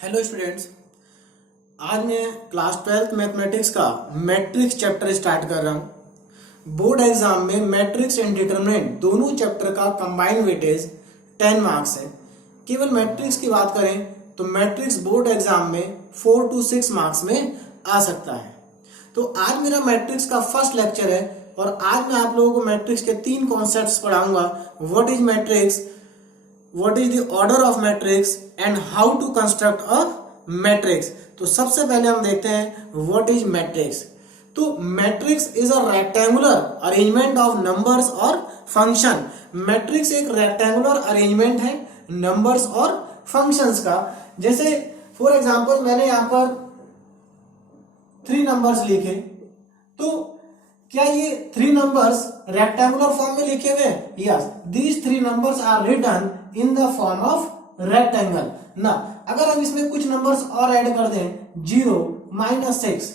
Hello students. आज मैं class 12th mathematics का मैट्रिक्स चैप्टर स्टार्ट कर रहा हूँ। बोर्ड एग्जाम में मैट्रिक्स एंड डिटरमिनेंट दोनों चैप्टर का कंबाइंड वेटेज 10 मार्क्स है। केवल मैट्रिक्स की बात करें तो मैट्रिक्स बोर्ड एग्जाम में 4 to 6 मार्क्स में आ सकता है। तो आज मेरा मैट्रिक्स का फर्स्ट लेक्चर है और आज मैं आप लोगों को मैट्रिक्स के 3 कॉन्सेप्ट्स पढ़ाऊंगा। What is matrix, what is the order of matrix and how to construct a matrix। तो सबसे पहले हम देखते हैं what is matrix। तो matrix is a rectangular arrangement of numbers और function। matrix एक rectangular arrangement है numbers और functions का। जैसे फॉर एग्जांपल मैंने यहाँ पर 3 नंबर्स लिखे, तो क्या ये 3 नंबर्स रेक्टेंगुलर फॉर्म में लिखे हुए हैं? Yes, these 3 numbers are written in the form of rectangle ना। अगर हम इसमें कुछ नंबर्स और ऐड कर दें 0, -6,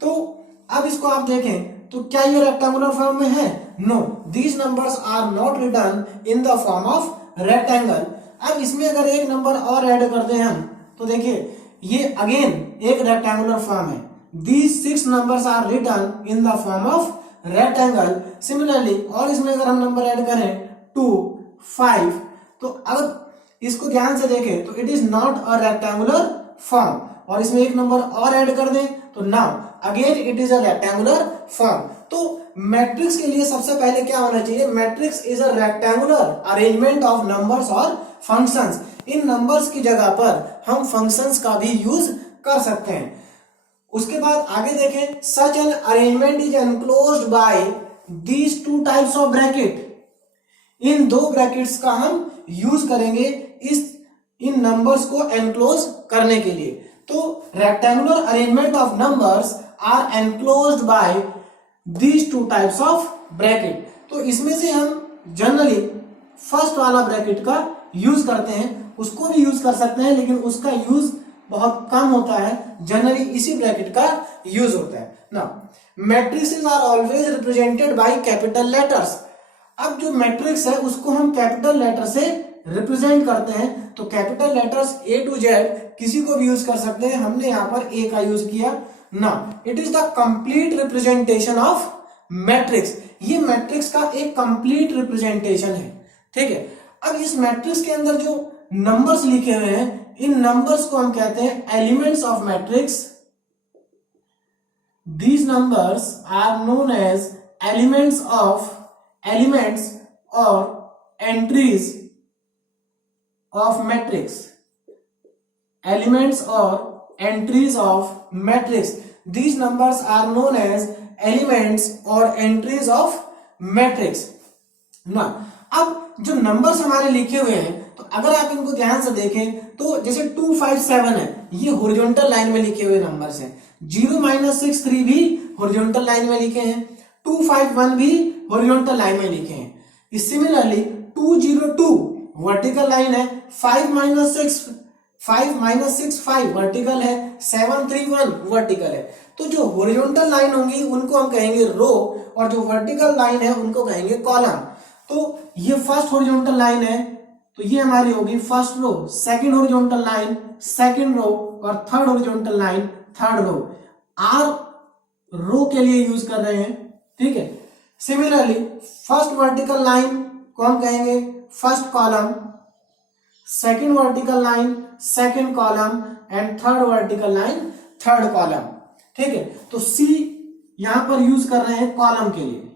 तो अब इसको आप देखें तो क्या ये रेक्टेंगुलर फॉर्म में है? No, these numbers are not written in the form of rectangle. अब इसमें अगर एक नंबर और ऐड कर दें हम, तो देखिए ये अगेन एक रेक्टेंगुलर फॉर्म है। These 6 numbers are written in the form of rectangle। Similarly, और इसमें अगर हम नंबर ऐड करें 2, 5, तो अगर इसको ध्यान से देखें तो it is not a rectangular form, और इसमें एक नंबर और ऐड कर दें तो now again it is a rectangular form. तो मैट्रिक्स के लिए सबसे पहले क्या होना चाहिए? Matrix is a rectangular arrangement of numbers और फंक्शंस। इन नंबर्स की जगह पर हम फंक्शंस का भी यूज कर सकते हैं। उसके बाद आगे देखें, such an arrangement is enclosed by these 2 types of bracket. In 2 brackets का हम यूज करेंगे इन नंबर्स को एनक्लोज करने के लिए। तो rectangular arrangement of numbers are enclosed by these 2 types of bracket. तो इसमें से हम जनरली फर्स्ट वाला ब्रैकेट का यूज करते हैं, उसको भी यूज कर सकते हैं लेकिन उसका यूज बहुत कम होता है, जनरली इसी ब्रैकेट का यूज होता है ना। Matrices are always represented by capital letters. अब जो मैट्रिक्स है उसको हम कैपिटल लेटर से रिप्रेजेंट करते हैं, तो capital letters A to Z किसी को भी यूज कर सकते हैं। हमने यहाँ पर A का यूज किया ना। It is the complete representation of matrix. ये मैट्रिक्स का एक कंप्लीट रिप्रेजेंटेशन है, ठीक है। अब इस मैट्रिक्स के अंदर जो नंबर्स लिखे हुए हैं, इन नंबर्स को हम कहते हैं elements of matrix. These numbers are known as elements और एंट्रीज ऑफ मैट्रिक्स। एलिमेंट्स और entries of matrix, these numbers are known as elements और एंट्रीज ऑफ मैट्रिक्स ना। अब जो नंबर्स हमारे लिखे हुए हैं, तो अगर आप इनको ध्यान से देखें तो जैसे 2, 5, 7 है, ये हॉरिजॉन्टल लाइन में लिखे हुए नंबर्स हैं। 0, -6, 3 भी हॉरिजॉन्टल लाइन में लिखे हैं। 2, 5, 1 भी हॉरिजॉन्टल लाइन में लिखे हैं। सिमिलरली 2, 0, 2 वर्टिकल लाइन है। 5, -6, 5 वर्टिकल है। 7, 3, 1 वर्टिकल है। तो जो हॉरिजॉन्टल लाइन होंगी उनको हम कहेंगे रो, और जो वर्टिकल लाइन है उनको कहेंगे कॉलम। तो ये फर्स्ट हॉरिजॉन्टल लाइन है, तो ये हमारी होगी first row. Second horizontal line second row, और third horizontal line third row. R row के लिए यूज कर रहे हैं, ठीक है। सिमिलरली फर्स्ट वर्टिकल लाइन को हम कहेंगे first column, second vertical line second column, and third vertical line third column, ठीक है। तो सी यहां पर यूज कर रहे हैं कॉलम के लिए,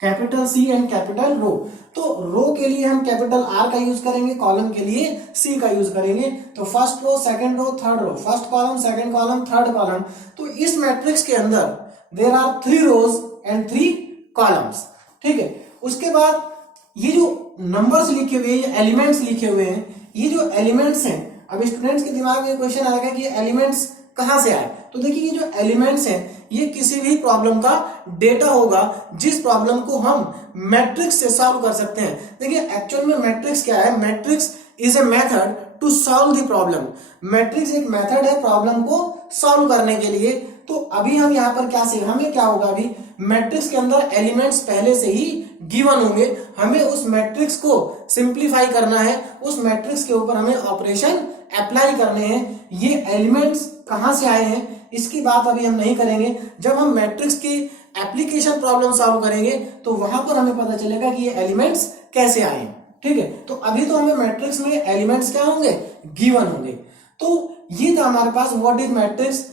capital C and capital row. तो रो के लिए हम कैपिटल आर का यूज करेंगे, कॉलम के लिए सी का यूज करेंगे। तो first row second row third row, first column second column third column. तो इस मैट्रिक्स के अंदर there are 3 rows and 3 columns, ठीक है। उसके बाद ये जो नंबर्स लिखे हुए हैं, एलिमेंट्स लिखे हुए हैं, ये जो एलिमेंट्स हैं, अब स्टूडेंट्स के दिमाग में क्वेश्चन आएगा कि एलिमेंट्स कहां से आए। तो देखिए ये जो एलिमेंट्स हैं ये किसी भी प्रॉब्लम का डेटा होगा जिस प्रॉब्लम को हम मैट्रिक्स से सॉल्व कर सकते हैं। देखिए एक्चुअल में मैट्रिक्स क्या है? Matrix is a method to solve the problem. Matrix एक मेथड है प्रॉब्लम को सॉल्व करने के लिए। तो अभी हम यहाँ पर क्या सीख, हमें क्या होगा, अभी मैट्रिक्स के अंदर एलिमेंट्स पहले से ही गिवन होंगे, हमें उस मैट्रिक्स को सिंप्लीफाई करना है, उस मैट्रिक्स के ऊपर हमें ऑपरेशन अप्लाई करने हैं। ये एलिमेंट्स कहां से आए हैं इसकी बात अभी हम नहीं करेंगे। जब हम मैट्रिक्स की एप्लीकेशन प्रॉब्लम सॉल्व करेंगे तो वहां पर हमें पता चलेगा कि ये एलिमेंट्स कैसे आए हैं। ठीक है, तो अभी तो हमें मैट्रिक्स में एलिमेंट्स क्या होंगे, गिवन होंगे। तो ये था हमारे पास व्हाट इज मैट्रिक्स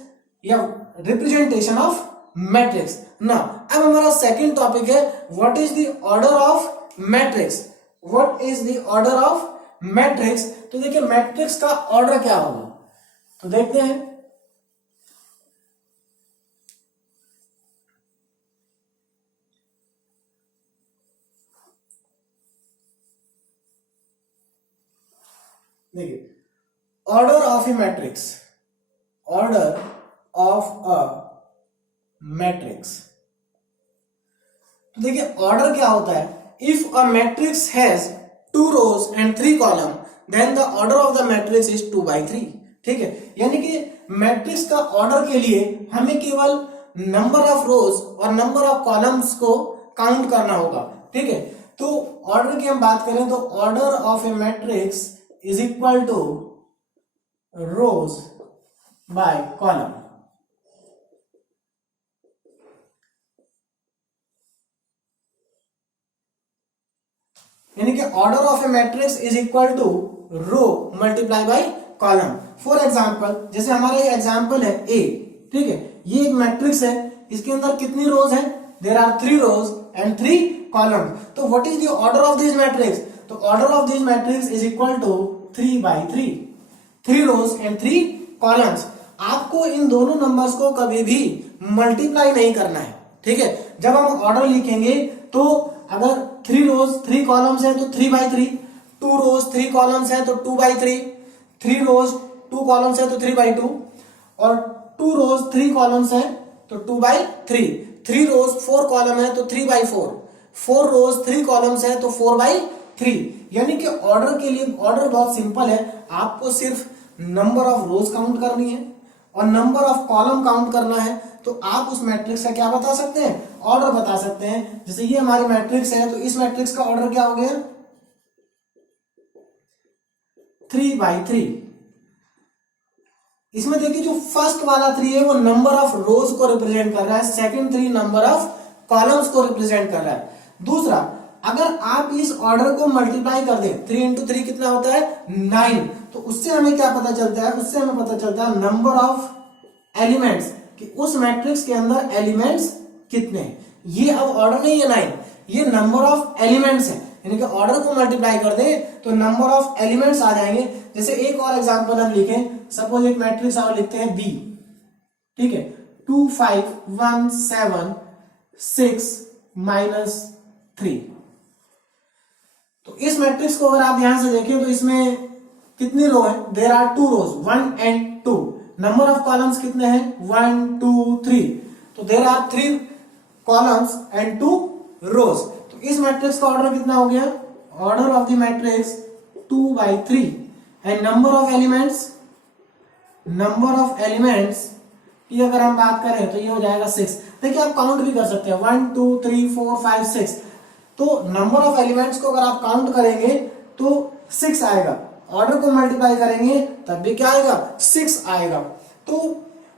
या रिप्रेजेंटेशन ऑफ मैट्रिक्स ना। अब हमारा सेकंड टॉपिक है what is the order of matrix. What is the order of matrix. तो देखिए मैट्रिक्स का ऑर्डर क्या होगा, तो देखते हैं। देखिए order of a matrix, order of a matrix. तो देखिए ऑर्डर क्या होता है, if a matrix has 2 rows and 3 column then the order of the matrix is 2/3। ठीक है, यानी कि मैट्रिक्स का ऑर्डर के लिए हमें केवल नंबर ऑफ रोज और नंबर ऑफ कॉलम्स को काउंट करना होगा। ठीक है, तो ऑर्डर की हम बात करें तो order of a matrix is equal to rows by column. यानी कि order of a matrix is equal to row multiply by column. For example जैसे हमारा ये एग्जांपल है ए, ठीक है, ये एक मैट्रिक्स है, इसके अंदर कितनी रोज है, there are 3 rows and 3 columns। तो what is the order of this matrix, तो order of this matrix is equal to 3/3, 3 rows and 3 columns। आपको इन दोनों नंबर्स को कभी भी मल्टीप्लाई नहीं करना है। ठीक है, जब हम ऑर्डर लिखेंगे तो अगर 3 rows 3 columns है तो 3/3, 2 rows 3 columns है तो 2/3, 3 rows 2 columns है तो 3/2 और 2 rows 3 columns है तो 2/3, 3 rows 4 column है तो 3/4, 4 rows 3 columns है तो 4/3। यानी कि ऑर्डर के लिए ऑर्डर बहुत सिंपल है, आपको सिर्फ नंबर ऑफ रोज काउंट करनी है और नंबर ऑफ कॉलम काउंट करना है। तो आप उस मैट्रिक्स का क्या बता सकते हैं, ऑर्डर बता सकते हैं। जैसे ये हमारी मैट्रिक्स है तो इस मैट्रिक्स का ऑर्डर क्या हो गया, 3/3। इसमें देखिए जो फर्स्ट वाला 3 है वो नंबर ऑफ रोज को रिप्रेजेंट कर रहा है, सेकंड 3 नंबर ऑफ कॉलम्स को रिप्रेजेंट कर रहा है। दूसरा, अगर आप इस ऑर्डर को मल्टीप्लाई कर दें, 3 into 3 कितना होता है 9, तो उससे हमें क्या पता चलता है, उससे हमें पता चलता है नंबर ऑफ एलिमेंट्स, कि उस मैट्रिक्स के अंदर एलिमेंट्स कितने हैं। ये अब ऑर्डर नहीं है 9, ये नंबर ऑफ एलिमेंट्स है। यानी कि ऑर्डर को मल्टीप्लाई कर दें तो नंबर ऑफ एलिमेंट्स आ जाएंगे। जैसे एक और एग्जांपल हम लिखें, सपोज एक मैट्रिक्स और लिखते हैं बी, ठीक है, 2 5 1 7 6 -3। तो इस मैट्रिक्स को अगर आप ध्यान से देखें तो इसमें कितनी रो है, there are 2 rows 1 and 2। Number of columns कितने हैं 1 2 3, तो there are 3 columns and 2 rows। तो इस मैट्रिक्स का ऑर्डर कितना हो गया, order of the matrix 2/3 and number of elements, number of elements की अगर हम बात करें तो ये हो जाएगा 6। देखिए आप काउंट भी कर सकते हैं 1 2 3 4 5 6। तो नंबर ऑफ एलिमेंट्स को अगर आप काउंट करेंगे तो 6 आएगा, ऑर्डर को मल्टीप्लाई करेंगे तब भी क्या आएगा 6 आएगा। तो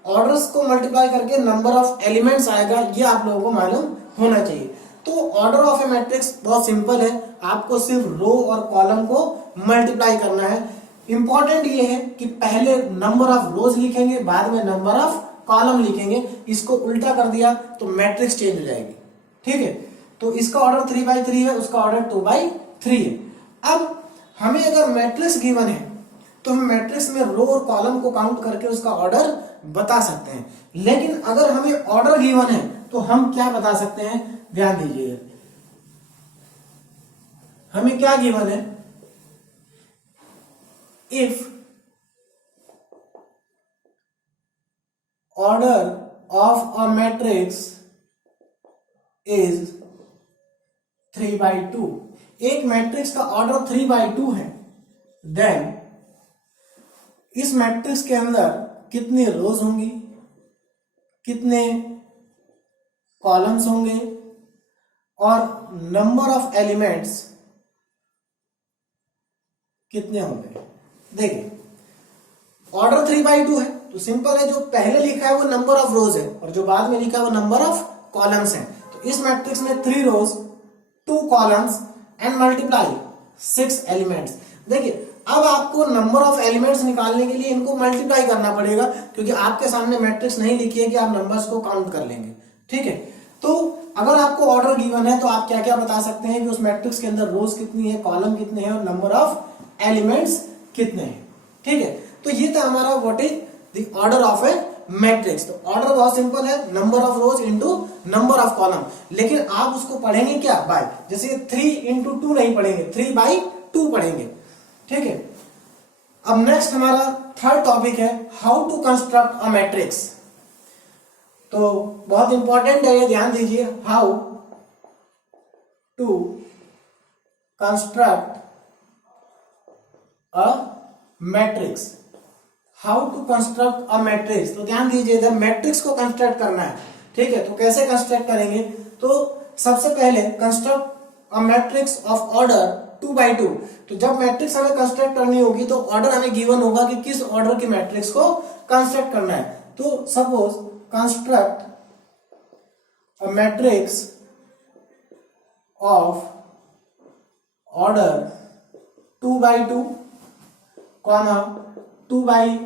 ऑर्डर्स को मल्टीप्लाई करके नंबर ऑफ एलिमेंट्स आएगा, ये आप लोगों को मालूम होना चाहिए। तो ऑर्डर ऑफ ए मैट्रिक्स बहुत सिंपल है, आपको सिर्फ रो और कॉलम को मल्टीप्लाई करना है। इंपॉर्टेंट ये है कि पहले नंबर ऑफ रोज लिखेंगे, बाद में नंबर ऑफ कॉलम लिखेंगे। इसको उल्टा कर दिया तो मैट्रिक्स चेंज हो जाएगी। ठीक है, तो इसका ऑर्डर 3/3 है, उसका ऑर्डर 2/3 है। अब हमें अगर मैट्रिक्स गिवन है तो हम मैट्रिक्स में रो और कॉलम को काउंट करके उसका ऑर्डर बता सकते हैं। लेकिन अगर हमें ऑर्डर गिवन है तो हम क्या बता सकते हैं, ध्यान दीजिए, हमें क्या गिवन है, if order of a matrix is 3/2, एक मैट्रिक्स का ऑर्डर 3/2 है, देन इस मैट्रिक्स के अंदर कितनी रोज होंगी, कितने कॉलम्स होंगे और नंबर ऑफ एलिमेंट्स कितने होंगे। देखिए ऑर्डर 3/2 है तो सिंपल है, जो पहले लिखा है वो नंबर ऑफ रोज है और जो बाद में लिखा है वो नंबर ऑफ कॉलम्स है। तो इस मैट्रिक्स में 3 रोज 2 कॉलम्स एंड मल्टीप्लाई 6 एलिमेंट्स। देखिए अब आपको नंबर ऑफ एलिमेंट्स निकालने के लिए इनको मल्टीप्लाई करना पड़ेगा, क्योंकि आपके सामने मैट्रिक्स नहीं लिखी है कि आप नंबर्स को काउंट कर लेंगे। ठीक है, तो अगर आपको ऑर्डर गिवन है तो आप क्या क्या बता सकते हैं कि उस मैट्रिक्स के अंदर रोज कितनी है, कॉलम कितने हैं और नंबर ऑफ एलिमेंट्स कितने हैं। ठीक है, तो ये था हमारा what is the order of a matrix. तो ऑर्डर बहुत सिंपल है, number of rose into number of column. लेकिन आप उसको पढ़ेंगे क्या, बाय, जैसे 3 × 2 नहीं पढ़ेंगे, 3/2 पढ़ेंगे। ठीक है, अब नेक्स्ट हमारा थर्ड टॉपिक है how to construct a matrix. तो बहुत इंपॉर्टेंट है ये, ध्यान दीजिए, how to construct a matrix. How to construct a matrix, तो ध्यान दीजिए इधर मैट्रिक्स को कंस्ट्रक्ट करना है। ठीक है, तो कैसे कंस्ट्रक्ट करेंगे, तो सबसे पहले construct a matrix of order 2/2। तो जब मैट्रिक्स हमें कंस्ट्रक्ट करनी होगी तो ऑर्डर हमें गिवन होगा कि किस ऑर्डर की मैट्रिक्स को कंस्ट्रक्ट करना है। तो suppose construct a matrix of order 2/2, 2/3,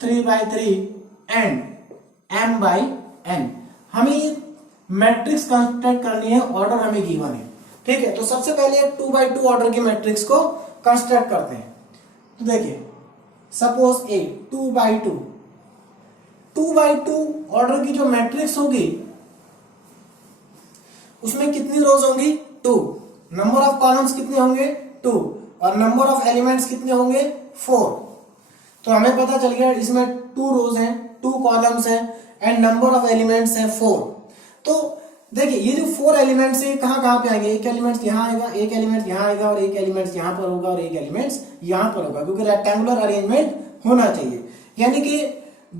3/3 and m/n। हमें मैट्रिक्स कंस्ट्रक्ट करनी है, ऑर्डर हमें गिवन है। ठीक है, तो सबसे पहले 2/2 ऑर्डर की मैट्रिक्स को कंस्ट्रक्ट करते हैं। तो देखिए सपोज ए 2/2 ऑर्डर की जो मैट्रिक्स होगी उसमें कितनी रोज होंगी, 2। नंबर ऑफ कॉलम्स कितने होंगे, 2, और नंबर ऑफ एलिमेंट्स कितने होंगे, 4। तो हमें पता चल गया इसमें 2 रोज हैं, 2 कॉलम्स हैं एंड नंबर ऑफ एलिमेंट्स हैं 4। तो देखिए ये जो 4 एलिमेंट्स है कहां कहां पे आएंगे, एक एलिमेंट यहां आएगा, एक एलिमेंट यहां आएगा और एक एलिमेंट यहां पर होगा और एक एलिमेंट यहां पर होगा, क्योंकि रेक्टेंगुलर अरेंजमेंट होना चाहिए। यानी कि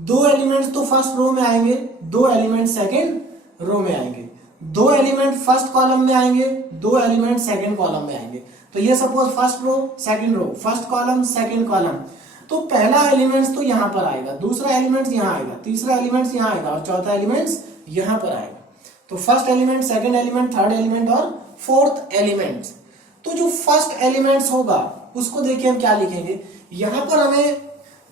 2 एलिमेंट्स तो फर्स्ट रो में आएंगे, 2 एलिमेंट सेकंड रो में आएंगे, 2 एलिमेंट फर्स्ट कॉलम में आएंगे, 2 एलिमेंट सेकंड कॉलम में आएंगे। तो ये suppose first row second row, first column second column. तो पहला एलिमेंट तो यहां पर आएगा, दूसरा एलिमेंट यहां आएगा, तीसरा एलिमेंट यहां आएगा और चौथा एलिमेंट यहां पर आएगा। तो first element, second element, third element और फोर्थ एलिमेंट। तो जो फर्स्ट एलिमेंट्स होगा उसको देखिए हम क्या लिखेंगे, यहां पर हमें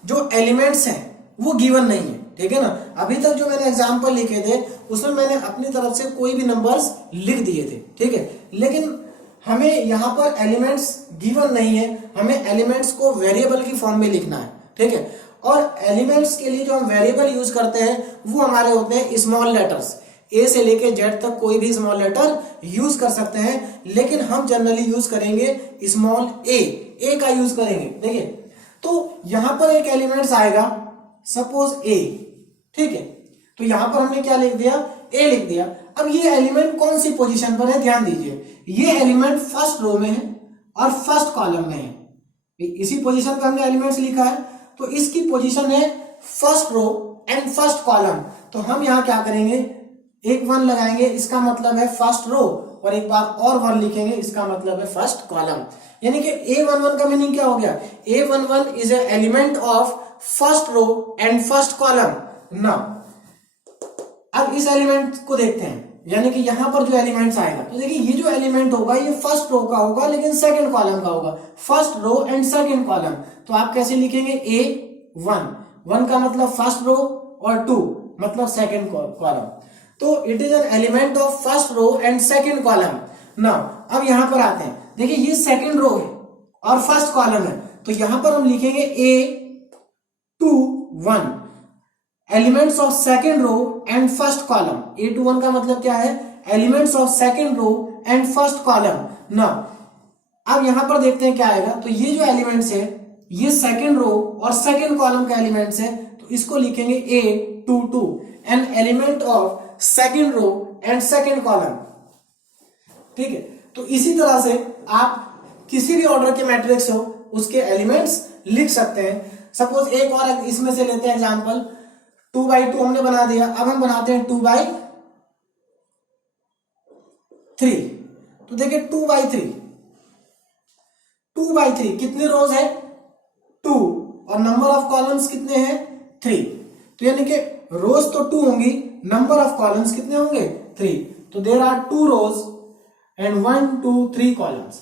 जो एलिमेंट्स हैं वो गिवन नहीं है। ठीक है ना, अभी तक जो मैंने एग्जांपल लिखे थे उसमें मैंने अपनी तरफ से कोई भी नंबर्स लिख दिए थे। ठीक है, लेकिन हमें यहां पर एलिमेंट्स गिवन नहीं है, हमें एलिमेंट्स को वेरिएबल की फॉर्म में लिखना है। ठीक है, और एलिमेंट्स के लिए जो हम वेरिएबल यूज करते हैं वो हमारे होते हैं स्मॉल लेटर्स, ए से लेके जेड तक कोई भी स्मॉल लेटर यूज कर सकते हैं, लेकिन हम जनरली यूज करेंगे स्मॉल ए का यूज करेंगे। देखिए तो यहां पर एक एलिमेंट्स आएगा सपोज ए। ठीक है, तो यहां पर हमने क्या लिख दिया, ए लिख दिया। अब ये एलिमेंट कौन सी पोजीशन पर है, ध्यान दीजिए, ये एलिमेंट फर्स्ट रो में है और फर्स्ट कॉलम में है। इसी पोजीशन पर हमने एलिमेंट्स लिखा है, तो इसकी पोजीशन है first row and first column. तो हम यहां क्या करेंगे, एक 1 लगाएंगे, इसका मतलब है फर्स्ट रो, और एक बार और 1 लिखेंगे, इसका मतलब है फर्स्ट कॉलम। यानी कि A11 का मीनिंग क्या हो गया, A11 is a element of first row and first column. ना अब इस एलिमेंट को देखते हैं, यानी कि यहां पर जो एलिमेंट्स आएगा, तो देखिए ये जो एलिमेंट होगा ये फर्स्ट रो का होगा लेकिन सेकंड कॉलम का होगा, first row and second column. तो आप कैसे लिखेंगे, A1 का मतलब फर्स्ट रो और 2 मतलब सेकंड कॉलम। तो it is an element of first row and second column. ना अब यहां पर आते हैं, देखिए ये सेकंड रो है और फर्स्ट कॉलम है, तो यहां पर हम लिखेंगे A21 elements of second row and first column. A21 का मतलब क्या है, elements of second row and first column. ना अब यहां पर देखते हैं क्या आएगा, तो ये जो एलिमेंट्स है ये सेकंड रो और सेकंड कॉलम का एलिमेंट्स है, तो इसको लिखेंगे A22 an element of second row and second column. ठीक है, तो इसी तरह से आप किसी भी ऑर्डर के मैट्रिक्स हो उसके एलिमेंट्स लिख सकते हैं। सपोज एक और इसमें से लेते हैं एग्जांपल, 2/2 हमने बना दिया, अब हम बनाते हैं 2/3। 3। तो देखिए 2/3, 2/3 कितने रोज है 2 और नंबर ऑफ कॉलम्स कितने हैं 3। तो यानी कि रोज तो 2 होंगी, नंबर ऑफ कॉलम्स कितने होंगे 3। तो there are 2 rows and 1 2 3 columns.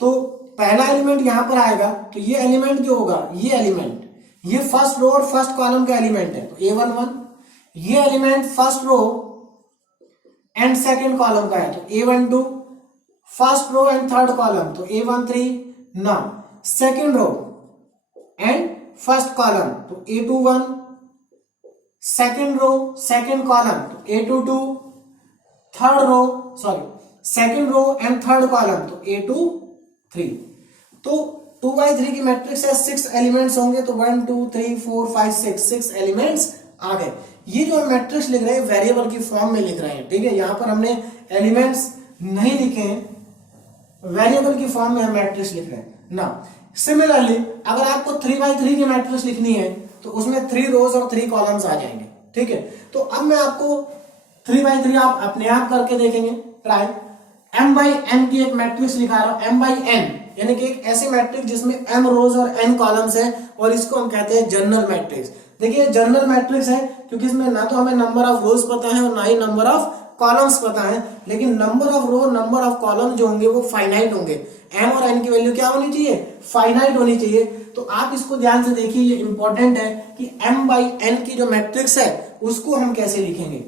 तो पहला एलिमेंट यहां पर आएगा, तो ये एलिमेंट जो होगा, ये एलिमेंट ये फर्स्ट रो और फर्स्ट कॉलम का एलिमेंट है, तो A11। ये element first row and second column का है, तो A12। First row and third column, तो A13। Now second row and first column, तो A21। Second row second column, तो A22। Third row second row and third column, तो A23। तो 2/3 की matrix है, 6 एलिमेंट्स होंगे, तो 1 2 3 4 5 6 एलिमेंट्स आ गए। ये जो हम मैट्रिक्स लिख रहे हैं वेरिएबल की फॉर्म में लिख रहे हैं, ठीक है। यहां पर हमने एलिमेंट्स नहीं लिखे हैं, वेरिएबल की फॉर्म में हम मैट्रिक्स लिख रहे हैं ना। सिमिलरली अगर आपको 3/3 की मैट्रिक्स लिखनी है तो उसमें 3 रोज और 3 कॉलम्स आ जाएंगे, ठीक है। तो अब मैं आपको 3/3 आप अपने आप करके देखेंगे ट्राई। m/n की एक मैट्रिक्स लिखा रहा हूं, m/n यानी कि एक ऐसी मैट्रिक्स जिसमें m रोज और n कॉलम्स है, और इसको हम कहते हैं जनरल मैट्रिक्स। देखिए जनरल मैट्रिक्स है क्योंकि इसमें ना तो हमें नंबर ऑफ रोज पता है और ना ही नंबर ऑफ कॉलम्स पता है, लेकिन number of row number of column जो होंगे वो फाइनाइट होंगे। m और n की वैल्यू क्या होनी चाहिए, फाइनाइट होनी चाहिए। तो आप इसको ध्यान से देखिए, ये इंपॉर्टेंट है कि m/n की जो मैट्रिक्स है उसको हम कैसे लिखेंगे।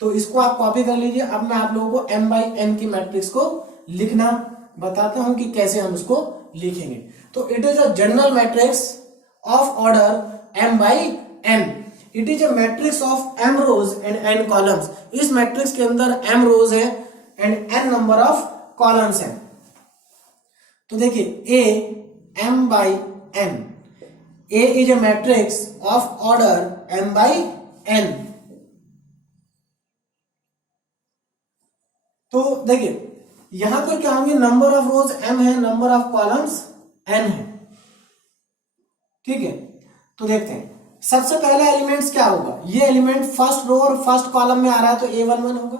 तो इसको आप कॉपी कर लीजिए। अब मैं आप लोगों को m/n की मैट्रिक्स को लिखना बताता हूं कि कैसे हम उसको लिखेंगे। तो it is a general matrix of order m/n। It is a matrix of m rows and n columns. इस मैट्रिक्स के अंदर m रोज है and n number of columns है। तो देखिए a m/n, a is a matrix of order m/n। तो देखिए यहां पर क्या होंगे, नंबर ऑफ रोज m है, नंबर ऑफ कॉलम्स n है, ठीक है। तो देखते हैं सबसे पहला एलिमेंट्स क्या होगा, ये एलिमेंट फर्स्ट रो और फर्स्ट कॉलम में आ रहा है, तो A11 होगा।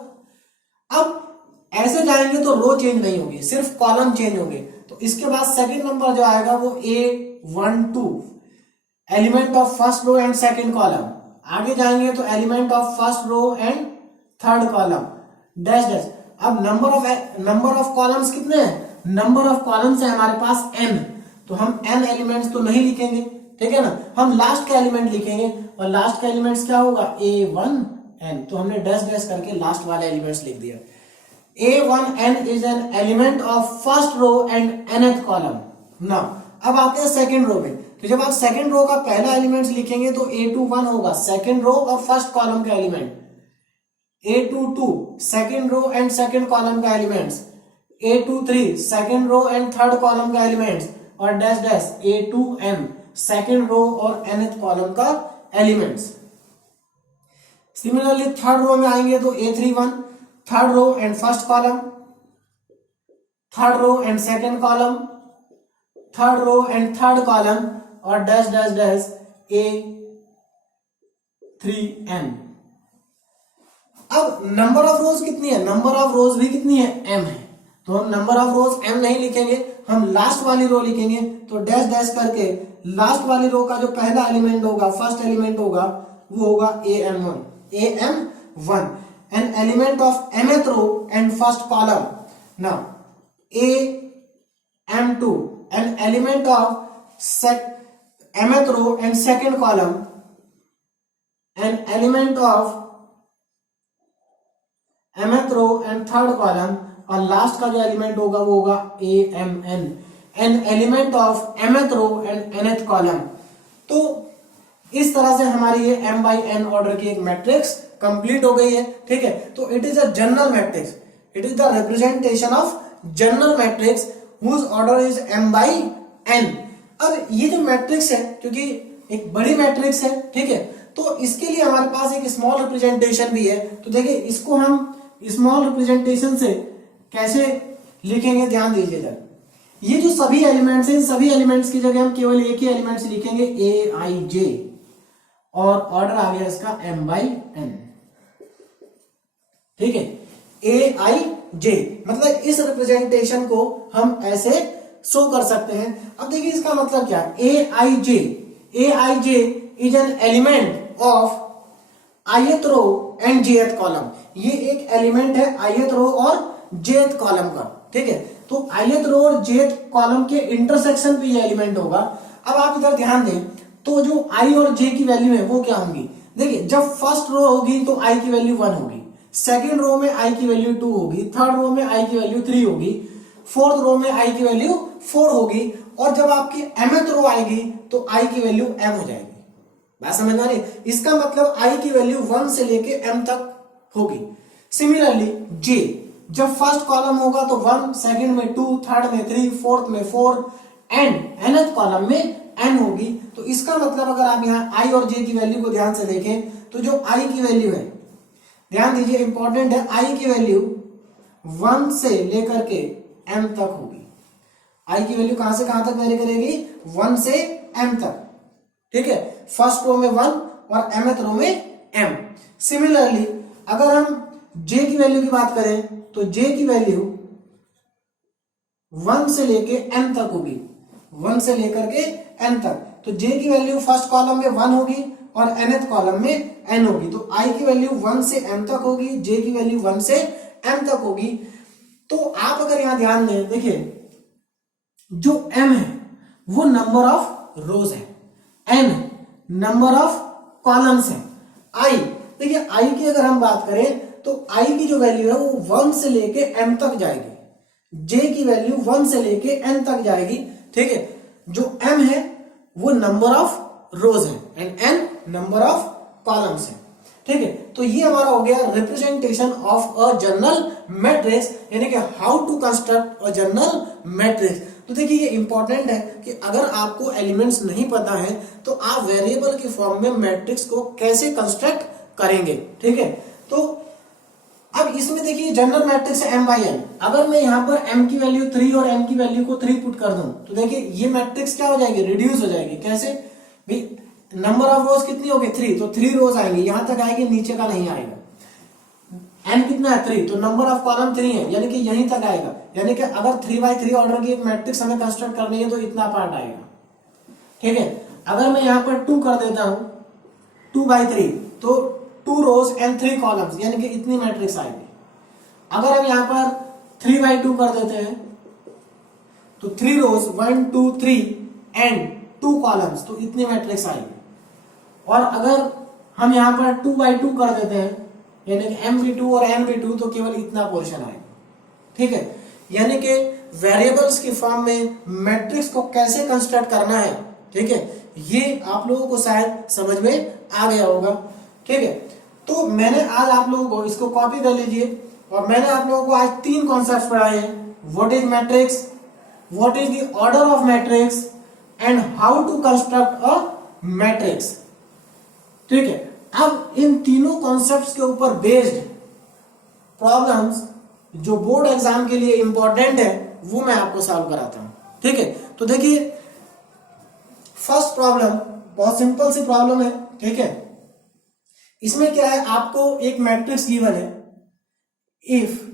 अब ऐसे जाएंगे तो रो चेंज नहीं होगी, सिर्फ कॉलम चेंज होंगे। तो इसके बाद सेकंड नंबर जो आएगा वो A12, element of first row and second column. आगे जाएंगे तो element of first row and third column, dash dash. अब नंबर ऑफ कॉलम्स कितने हैं, नंबर ऑफ कॉलम्स है हमारे पास n, तो हम n एलिमेंट्स तो नहीं लिखेंगे, ठीक है ना। हम लास्ट का एलिमेंट लिखेंगे, और लास्ट का एलिमेंट्स क्या होगा A1n। तो हमने डैश डैश करके लास्ट वाले एलिमेंट्स लिख दिया। A1n is an element of first row and nth column. ना अब आते हैं सेकंड रो में। तो जब आप सेकंड रो का पहला एलिमेंट्स लिखेंगे तो A21 होगा, सेकंड रो और फर्स्ट कॉलम का element. A22 second row and second column का elements. A23 second row and third column का एलिमेंट्स, और dash dash A2n second row और nth कॉलम का एलिमेंट्स। सिमिलरली थर्ड रो में आएंगे तो A31 third row and first column, third row and second column, third row and third column, और dash dash dash A3n। अब number of रोज कितनी है, number of रोज भी कितनी है m है, तो हम नंबर ऑफ रोज m नहीं लिखेंगे, हम लास्ट वाली रो लिखेंगे। तो डैश डैश करके लास्ट वाली रो का जो पहला एलिमेंट होगा, फर्स्ट एलिमेंट होगा, वो होगा am1 an element of mth row and first column. Now am2 an element of mth row and second column, an element of mth row and third column, और last का जो element होगा वो होगा amn an element of mth row and nth column. तो इस तरह से हमारी ये m/n ऑर्डर की एक मैट्रिक्स कंप्लीट हो गई है, ठीक है। तो it is a general matrix, it is the representation of general matrix whose order is m/n। अब ये जो मैट्रिक्स है क्योंकि एक बड़ी मैट्रिक्स है, ठीक है, तो इसके लिए हमारे पास एक स्मॉल रिप्रेजेंटेशन भी है। तो देखिए इसको हम स्मॉल रिप्रेजेंटेशन से कैसे लिखेंगे, ध्यान दीजिए जरा। ये जो सभी एलिमेंट्स हैं, इन सभी एलिमेंट्स की जगह हम केवल एक ही एलिमेंट्स लिखेंगे Aij, और ऑर्डर आ गया इसका m/n, ठीक है। Aij जे, मतलब इस रिप्रेजेंटेशन को हम ऐसे शो कर सकते हैं। अब देखिए इसका मतलब क्या है, A I J is an element of ith row and jth column. ये एक एलिमेंट है ith रो और jth कॉलम का, ठीक है। तो ith रो और jth कॉलम के इंटरसेक्शन पे ये एलिमेंट होगा। अब आप इधर ध्यान दें तो जो i और j की वैल्यू है वो क्या होंगी, देखिए जब फर्स्ट रो होगी तो i की वैल्यू 1 होगी, सेकेंड रो में i की वैल्यू 2 होगी, थर्ड रो में i की वैल्यू 3 होगी, फोर्थ रो में i की वैल्यू 4 होगी, और जब आपकी mth रो आएगी तो i की वैल्यू m हो जाएगी। बात समझ में आ रही? इसका मतलब i की वैल्यू 1 से लेके m तक होगी। सिमिलरली j, जब फर्स्ट कॉलम होगा तो 1, सेकंड में 2, थर्ड में 3, फोर्थ में 4 एंड nth कॉलम में n होगी। तो इसका मतलब अगर आप यहाँ i और j की वैल्यू को ध्यान से देखें तो जो i की वैल्यू है, ध्यान दीजिए इंपॉर्टेंट है, i की वैल्यू 1 से लेकर के m तक होगी। i की वैल्यू कहां से कहां तक वेरी करेगी, 1 से m तक, ठीक है। फर्स्ट रो में 1 और mth रो में m। सिमिलरली अगर हम j की वैल्यू की बात करें तो j की वैल्यू 1 से लेके m तक होगी, 1 से लेकर के n तक। तो j की वैल्यू फर्स्ट कॉलम में 1 होगी और nth कॉलम में n होगी। तो i की वैल्यू 1 से m तक होगी, j की वैल्यू 1 से m तक होगी। तो आप अगर यहां ध्यान दें, देखिए जो m है वो नंबर ऑफ रोज है, n नंबर ऑफ कॉलम्स है, i, देखिए i की अगर हम बात करें तो i की जो वैल्यू है वो 1 से लेके m तक जाएगी, j की वैल्यू 1 से लेके n तक जाएगी, ठीक है। जो m है वो नंबर ऑफ रोज है and n number of columns है, ठीक है। तो ये हमारा हो गया representation of a general matrix, यानी कि how to construct a general matrix. तो देखिए ये इंपॉर्टेंट है कि अगर आपको एलिमेंट्स नहीं पता है तो आप वेरिएबल के फॉर्म में मैट्रिक्स को कैसे कंस्ट्रक्ट करेंगे, ठीक है। तो अब इसमें देखिए जनरल मैट्रिक्स है m बाई n। अगर मैं यहाँ पर m की वैल्यू 3 और n की वैल्यू को 3 पुट कर दूं तो देखिए ये मैट्रिक्स क्या हो जाएगी, रिड्यूस हो जाएगी। कैसे भाई, नंबर ऑफ रोज कितनी होगी 3, तो 3 रोज आएंगी, यहां तक आएगी, नीचे का नहीं आएगा। n कितना है 3, तो नंबर ऑफ कॉलम 3 है, यानी कि यहीं तक आएगा। यानी कि अगर 3x3 ऑर्डर की एक मैट्रिक्स हमें कंस्ट्रक्ट करनी है तो इतना पार्ट आएगा, ठीक है। अगर मैं यहाँ पर 2 कर देता हूं 2x3 तो 2 रोज एंड 3 कॉलम्स, यानी कि इतनी मैट्रिक्स आएगी। अगर हम यहाँ पर 3x2 कर देते हैं तो 3 रोज 1 2 3 एंड 2 कॉलम्स, तो इतनी मैट्रिक्स आएगी। और अगर हम यहाँ पर 2x2 कर देते हैं यानी कि m2 और n2 तो केवल इतना पोर्शन आएगा, ठीक है। यानी कि वेरिएबल्स की फॉर्म में मैट्रिक्स को कैसे कंस्ट्रक्ट करना है, ठीक है, ये आप लोगों को शायद समझ में आ गया होगा, ठीक है। तो मैंने आज आप लोगों को इसको कॉपी कर लीजिए, और मैंने आप लोगों को आज 3 कॉन्सेप्ट्स पढ़ाए हैं, what is matrix, what is the order of matrix and how to construct a matrix, ठीक है। अब इन तीनों कॉन्सेप्ट्स के ऊपर बेस्ड प्रॉब्लम्स जो बोर्ड एग्जाम के लिए इंपॉर्टेंट है वो मैं आपको सॉल्व कराता हूं, ठीक है। तो देखिए फर्स्ट प्रॉब्लम बहुत सिंपल सी प्रॉब्लम है, ठीक है। इसमें क्या है, आपको एक मैट्रिक्स गिवन है, इफ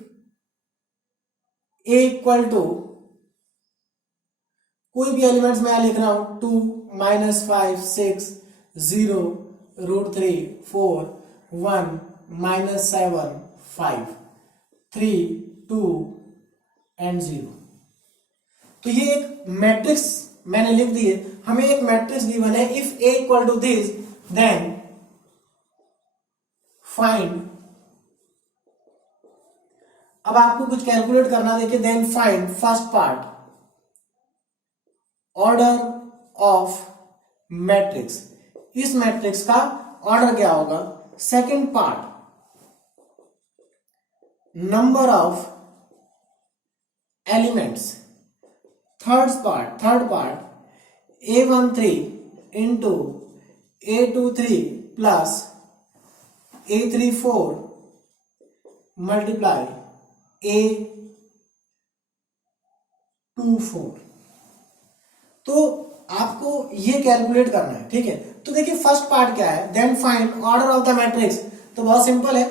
ए इक्वल टू कोई भी एलिमेंट्स मैं लिख रहा हूं 2 -5 6 0 √3 4 1 -7 5 3 2 एंड 0। तो ये एक मैट्रिक्स मैंने लिख दी है, हमें एक मैट्रिक्स गिवन है, if A equal to this then find, अब आपको कुछ कैलकुलेट करना, देखिए then find first part order of matrix, इस मैट्रिक्स का ऑर्डर क्या होगा। Second part number of elements, third part A13 into A23 plus A34 multiply A24। तो आपको ये कैलकुलेट करना है, ठीक है। तो देखिए फर्स्ट पार्ट क्या है, then find order of the matrix, तो बहुत सिंपल है,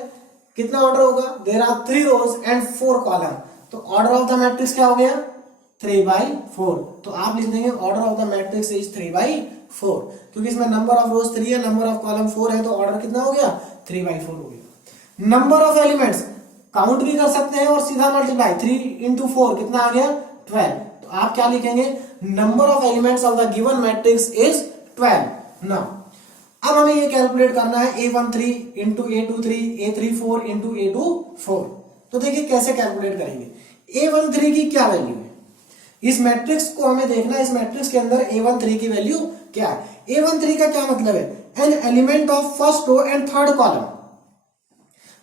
कितना ऑर्डर होगा, there are 3 rows and 4 column, तो ऑर्डर ऑफ द मैट्रिक्स क्या हो गया 3/4। तो आप लिख देंगे order of the matrix is 3/4, क्योंकि इसमें नंबर ऑफ रोज 3 है, नंबर ऑफ कॉलम 4 है, तो ऑर्डर कितना हो गया 3/4 हो गया। नंबर ऑफ एलिमेंट्स काउंट भी कर सकते हैं और सीधा मल्टीप्लाई, 3 × 4 कितना आ गया 12। तो आप क्या लिखेंगे, number of elements of the given matrix is 12। Now अब हमें ये कैलकुलेट करना है A13 × A23 A34 × A24। तो देखिए कैसे कैलकुलेट करेंगे। A13 की क्या वैल्यू है, इस मैट्रिक्स को हमें देखना है, इस मैट्रिक्स के अंदर A13 की वैल्यू क्या है। A13 का क्या मतलब है, an element of first row and third column.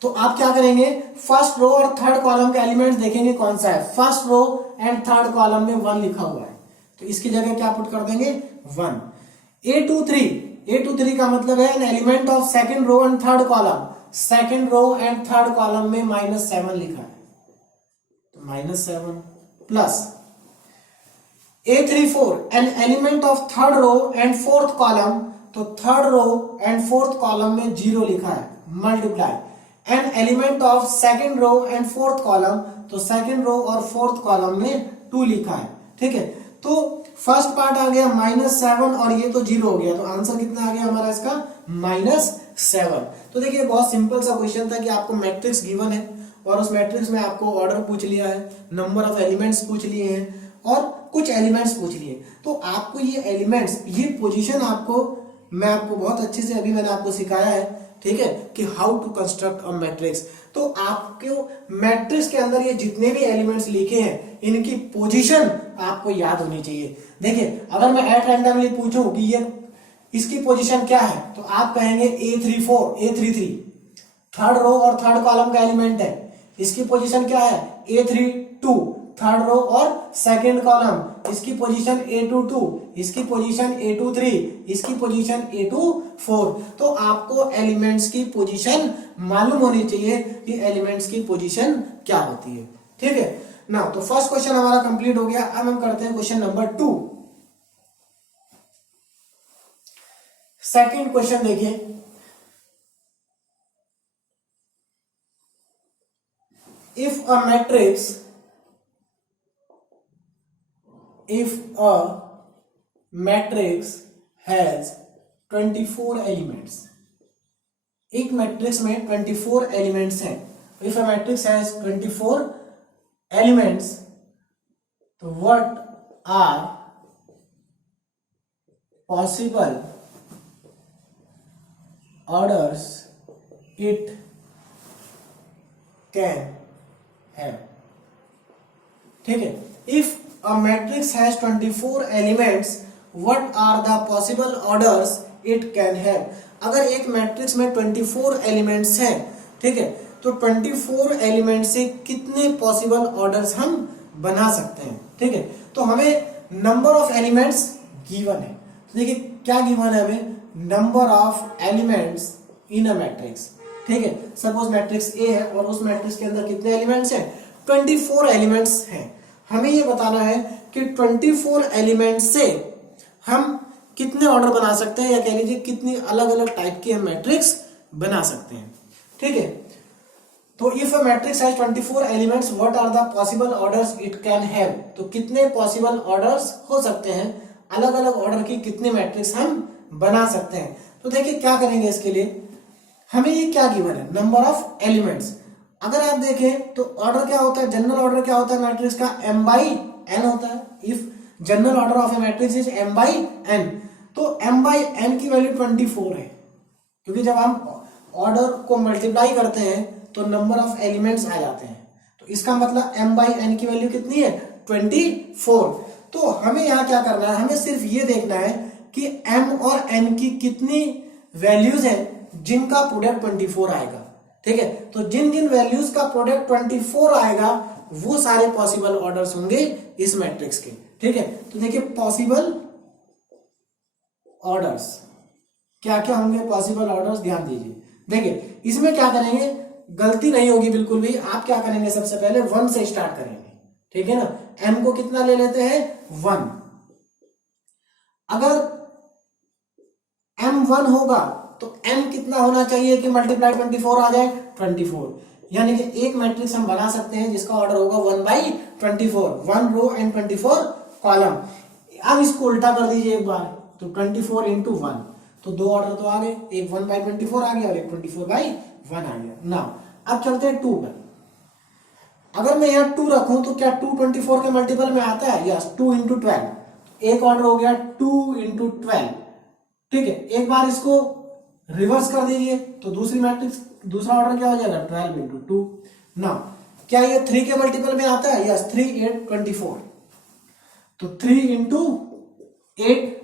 तो आप क्या करेंगे, फर्स्ट रो और थर्ड कॉलम का एलिमेंट्स देखेंगे कौन सा है, first row and third column में 1 लिखा हुआ है, तो इसकी जगह क्या पुट कर देंगे 1। A23 का मतलब है an element of second row and third column, second row and third column में -7 लिखा है, तो -7 plus A34 an element of third row and fourth column, तो third row and fourth column में 0 लिखा है, multiply an element of second row and fourth column, तो second row और फोर्थ कॉलम में 2 लिखा है। ठीक है, तो फर्स्ट पार्ट आ गया -7 और ये तो 0 हो गया, तो आंसर कितना आ गया हमारा इसका -7। तो देखिए बहुत सिंपल सा क्वेश्चन था कि आपको मैट्रिक्स गिवन है और उस मैट्रिक्स में आपको ऑर्डर पूछ लिया है, नंबर ऑफ एलिमेंट्स पूछ लिए हैं और कुछ एलिमेंट्स पूछ लिए। तो आपको ये एलिमेंट्स, ये पोजीशन आपको मैं आपको बहुत अच्छे से अभी मैंने आपको सिखाया है, ठीक है, कि how to construct a matrix. तो आपको मैट्रिक्स के अंदर ये जितने भी एलिमेंट्स लिखे हैं इनकी पोजीशन आपको याद होनी चाहिए। देखिए अगर मैं एट रैंडमली पूछूं कि ये इसकी पोजीशन क्या है, तो आप कहेंगे A33 थर्ड रो और थर्ड कॉलम का एलिमेंट है, इसकी पोजीशन क्या है A32 थर्ड रो और सेकंड कॉलम, इसकी पोजीशन A22, इसकी पोजीशन A23, इसकी पोजीशन A24। तो आपको एलिमेंट्स की पोजीशन मालूम होनी चाहिए कि एलिमेंट्स की पोजीशन क्या होती है। ठीक है ना, तो फर्स्ट क्वेश्चन हमारा कंप्लीट हो गया। अब हम करते हैं क्वेश्चन नंबर 2। सेकंड क्वेश्चन देखिए, if a matrix has 24 elements, एक मैट्रिक्स में 24 एलिमेंट्स हैं। if a matrix has 24 elements, तो what are possible orders it can have। ठीक है, if a matrix has 24 elements, what are the possible orders it can have। अगर एक matrix में 24 elements हैं, ठीक है, तो 24 एलिमेंट से कितने पॉसिबल ऑर्डर्स हम बना सकते हैं। ठीक है, तो हमें नंबर ऑफ एलिमेंट्स गिवन है। तो देखिए क्या गिवन है हमें, number of elements in a matrix. ठीक है, सपोज मैट्रिक्स ए है और उस मैट्रिक्स के अंदर कितने एलिमेंट्स हैं 24 एलिमेंट्स हैं। हमें ये बताना है कि 24 एलिमेंट्स से हम कितने ऑर्डर बना सकते हैं, या कह लीजिए कितनी अलग अलग टाइप की हम मैट्रिक्स बना सकते हैं। ठीक है, तो if a matrix has 24 elements, what are the possible orders it can have. तो कितने पॉसिबल ऑर्डर्स हो सकते हैं, अलग अलग ऑर्डर की कितनी मैट्रिक्स हम बना सकते हैं। तो देखिए क्या करेंगे, इसके लिए हमें ये क्या गिवन है, नंबर ऑफ एलिमेंट्स। अगर आप देखें तो ऑर्डर क्या होता है, जनरल ऑर्डर क्या होता है मैट्रिक्स का, m/n होता है। If general order of a matrix is m/n, तो m/n की वैल्यू 24 है, क्योंकि जब हम ऑर्डर को मल्टीप्लाई करते हैं तो नंबर ऑफ एलिमेंट्स आ जाते हैं। तो इसका मतलब m/n की वैल्यू कितनी है 24। तो हमें यहाँ क्या करना है, हमें सिर्फ ये देखना है कि m और n की कितनी वैल्यूज हैं जिनका प्रोडक्ट 24 आएगा। ठीक है, तो जिन जिन वैल्यूज का प्रोडक्ट 24 आएगा वो सारे पॉसिबल ऑर्डर्स होंगे इस मैट्रिक्स के। ठीक है, तो देखिए पॉसिबल ऑर्डर्स क्या क्या होंगे, पॉसिबल ऑर्डर्स ध्यान दीजिए। देखिए इसमें क्या करेंगे, गलती नहीं होगी बिल्कुल भी। आप क्या करेंगे, सबसे पहले 1 से स्टार्ट करेंगे। ठीक है ना, m को कितना ले लेते हैं 1। अगर m 1 होगा तो m कितना होना चाहिए कि मल्टीप्लाई 24 आ जाए 24, यानी कि एक मैट्रिक्स हम बना सकते हैं जिसका ऑर्डर होगा 1/24, 1 रो एंड 24 कॉलम। अब इसको उल्टा कर दीजिए एक बार, तो 24 इंटू 1, तो दो ऑर्डर तो आ गए, एक 1/24 आ गया और एक 24/1 आ गया ना। अब चलते हैं 2 पर। अगर मैं यहाँ 2 रखूं तो क्या 2 24 के मल्टीपल में आता है? यस, 2 इंटू 12, एक ऑर्डर हो गया 2 इंटू 12, ठीक है। एक बार इसको रिवर्स कर दीजिए तो दूसरी मैट्रिक्स, दूसरा ऑर्डर क्या हो जाएगा 12 इंटू 2 ना। क्या ये 3 के मल्टीपल में आता है? यस, 3 8 24, तो 3 इंटू 8,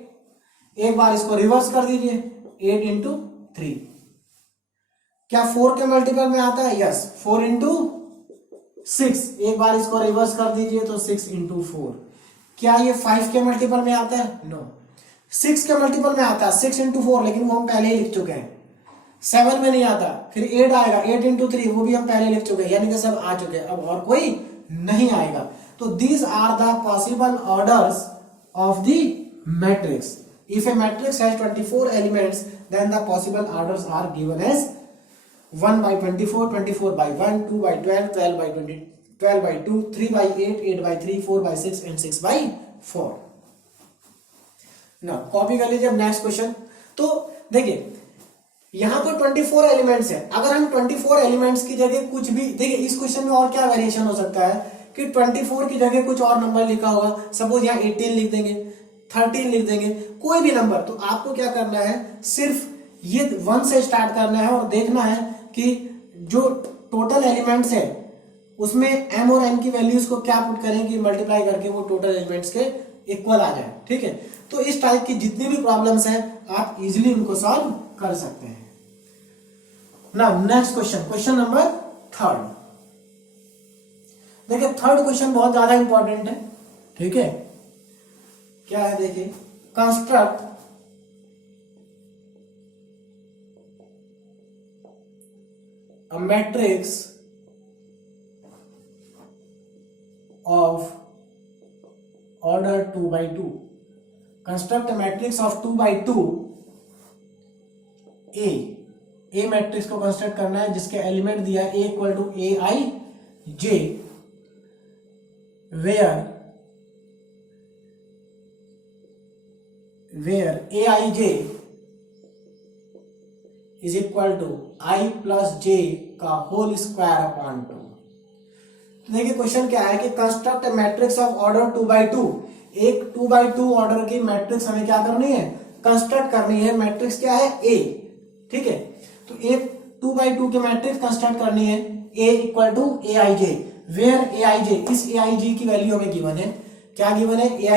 एक बार इसको रिवर्स कर दीजिए 8 इंटू 3। क्या 4 के मल्टीपल में आता है? यस, 4 इंटू 6, एक बार इसको रिवर्स कर दीजिए तो 6 इंटू 4। क्या ये 5 के मल्टीपल में आता है? नो। 6 के मल्टीपल में आता है 6 इंटू 4, लेकिन वो हम पहले ही लिख चुके हैं। 7 में नहीं आता, फिर 8 आएगा 8 इंटू 3, वो भी हम पहले लिख चुके हैं, यानी कि सब आ चुके हैं, अब और कोई नहीं आएगा। तो these are the possible orders of the matrix. If a matrix has 24 elements then the possible orders are given as 1/24, 24/1, 2/12, 12/20, 12/2, 3/8, 8/3, 4/6 and 6/4। ना कॉपी कर लीजिए। अब नेक्स्ट क्वेश्चन, तो देखिए यहां पर 24 एलिमेंट्स है। अगर हम 24 एलिमेंट्स की जगह कुछ भी, देखिए इस क्वेश्चन में और क्या वेरिएशन हो सकता है कि 24 की जगह कुछ और नंबर लिखा होगा, सपोज यहाँ 18 लिख देंगे, 13 लिख देंगे, कोई भी नंबर। तो आपको क्या करना है, सिर्फ ये 1 से स्टार्ट करना है और देखना है कि जो टोटल एलिमेंट्स है उसमें m और n की वैल्यूज को क्या पुट करें कि मल्टीप्लाई करके वो टोटल एलिमेंट्स के इक्वल आ जाए, ठीक है। तो इस टाइप की जितनी भी प्रॉब्लम्स हैं आप इजीली उनको सॉल्व कर सकते हैं ना। Next question, question number 3। देखिए थर्ड क्वेश्चन बहुत ज्यादा इंपॉर्टेंट है, ठीक है। क्या है देखिए, construct a matrix of order 2/2. Construct a matrix of 2/2 A matrix को कंस्ट्रक्ट करना है जिसके एलिमेंट दिया है A equal to Aij, where Aij is equal to I plus J का होल स्क्वायर अपॉन 2। देखिए क्वेश्चन क्या है कि construct a matrix of order 2/2। एक 2/2 ऑर्डर की मैट्रिक्स हमें क्या करनी है, कंस्ट्रक्ट करनी है। मैट्रिक्स क्या है A, ठीक है। तो एक 2/2 की मैट्रिक्स कंस्ट्रक्ट करनी है A equal to Aij, where Aij, इस Aij की वैल्यू हमें गिवन है। क्या गिवन है? Aij